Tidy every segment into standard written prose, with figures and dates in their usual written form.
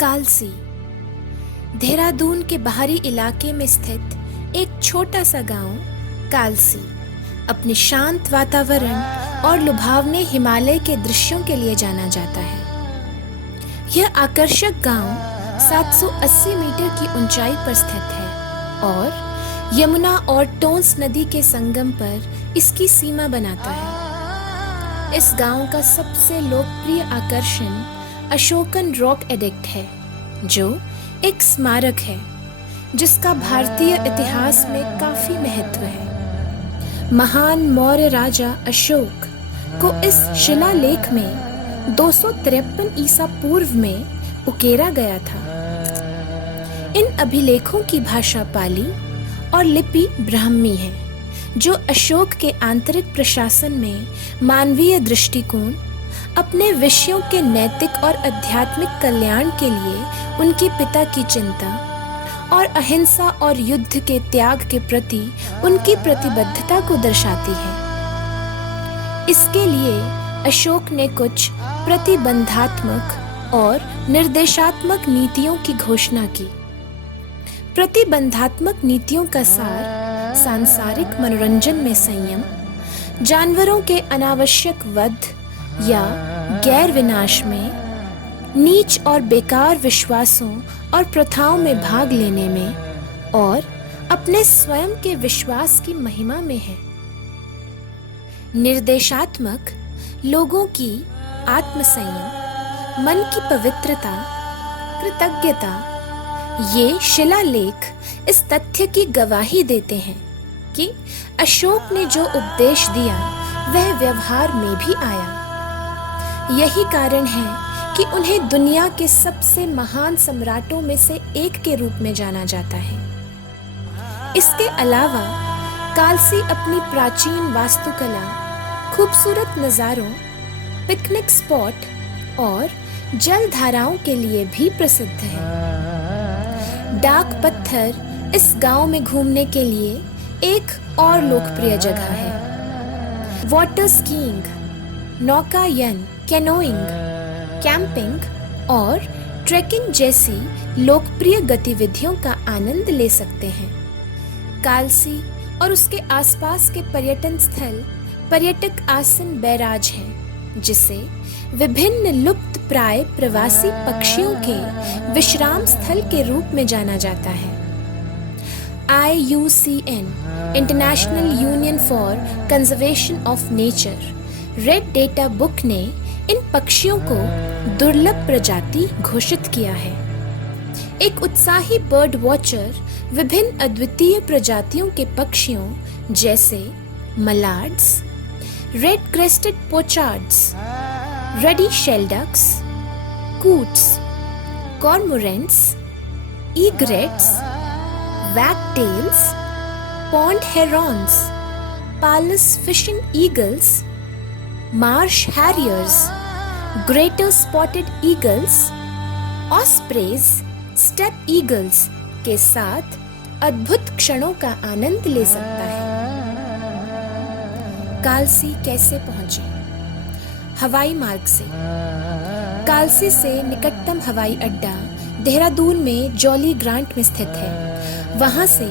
कालसी देहरादून के बाहरी इलाके में स्थित एक छोटा सा गांव कालसी अपने शांत वातावरण और लुभावने हिमालय के दृश्यों के लिए जाना जाता है। यह आकर्षक गांव 780 मीटर की ऊंचाई पर स्थित है और यमुना और टोंस नदी के संगम पर इसकी सीमा बनाता है। इस गांव का सबसे लोकप्रिय आकर्षण अशोकन रॉक एडिक्ट है, जो एक स्मारक है जिसका भारतीय इतिहास में काफी महत्व है। महान मौर्य राजा अशोक को इस शिलालेख में 253 ईसा पूर्व में उकेरा गया था। इन अभिलेखों की भाषा पाली और लिपि ब्राह्मी है, जो अशोक के आंतरिक प्रशासन में मानवीय दृष्टिकोण, अपने विषयों के नैतिक और आध्यात्मिक कल्याण के लिए उनके पिता की चिंता और अहिंसा और युद्ध के त्याग के प्रति उनकी प्रतिबद्धता को दर्शाती है। इसके लिए अशोक ने कुछ प्रतिबंधात्मक और निर्देशात्मक नीतियों की घोषणा की। प्रतिबंधात्मक नीतियों का सार सांसारिक मनोरंजन में संयम, जानवरों के अनावश्यक वध या गैर विनाश में, नीच और बेकार विश्वासों और प्रथाओं में भाग लेने में और अपने स्वयं के विश्वास की महिमा में है। निर्देशात्मक लोगों की आत्मसंयम, मन की पवित्रता, कृतज्ञता, ये शिलालेख इस तथ्य की गवाही देते हैं कि अशोक ने जो उपदेश दिया वह व्यवहार में भी आया। यही कारण है कि उन्हें दुनिया के सबसे महान सम्राटों में से एक के रूप में जाना जाता है। इसके अलावा कालसी अपनी प्राचीन वास्तुकला, खूबसूरत नज़ारों, पिकनिक स्पॉट और जल धाराओं के लिए भी प्रसिद्ध है। डाक पत्थर इस गांव में घूमने के लिए एक और लोकप्रिय जगह है। वाटर स्कीइंग, नौकायन, कैनोइंग, कैंपिंग और ट्रैकिंग जैसी लोकप्रिय गतिविधियों का आनंद ले सकते हैं। कालसी और उसके आसपास के पर्यटन स्थल पर्यटक आसन बैराज है, जिसे विभिन्न लुप्त प्राय प्रवासी पक्षियों के विश्राम स्थल के रूप में जाना जाता है। IUCN, international union for conservation of nature, red data book ने इन पक्षियों को दुर्लभ प्रजाति घोषित किया है। एक उत्साही बर्ड वॉचर विभिन्न अद्वितीय प्रजातियों के पक्षियों जैसे mallards, red crested pochards, ruddy shelducks, coots, cormorants, egrets, wagtails, pond herons, Pallas fishing eagles, marsh harriers, greater spotted eagles, ospreys, steppe eagles के साथ अद्भुत क्षणों का आनंद ले सकता है। कालसी कैसे पहुंचे? हवाई मार्ग से। कालसी से निकटतम हवाई अड्डा देहरादून में जॉली ग्रांट में स्थित है। वहां से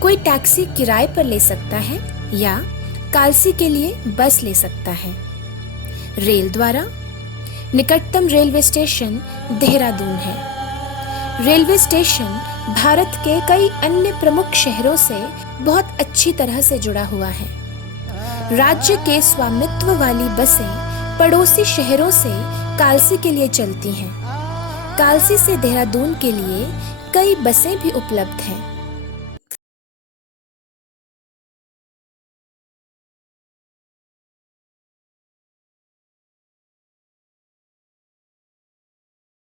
कोई टैक्सी किराए पर ले सकता है या कालसी के लिए बस ले सकता है। रेल द्वारा निकटतम रेलवे स्टेशन देहरादून है। रेलवे स्टेशन भारत के कई अन्य प्रमुख शहरों से बहुत अच्छी तरह से जुड़ा हुआ है। राज्य के स्वामित्व वाली बसें पड़ोसी शहरों से कालसी के लिए चलती हैं। कालसी से देहरादून के लिए कई बसें भी उपलब्ध हैं।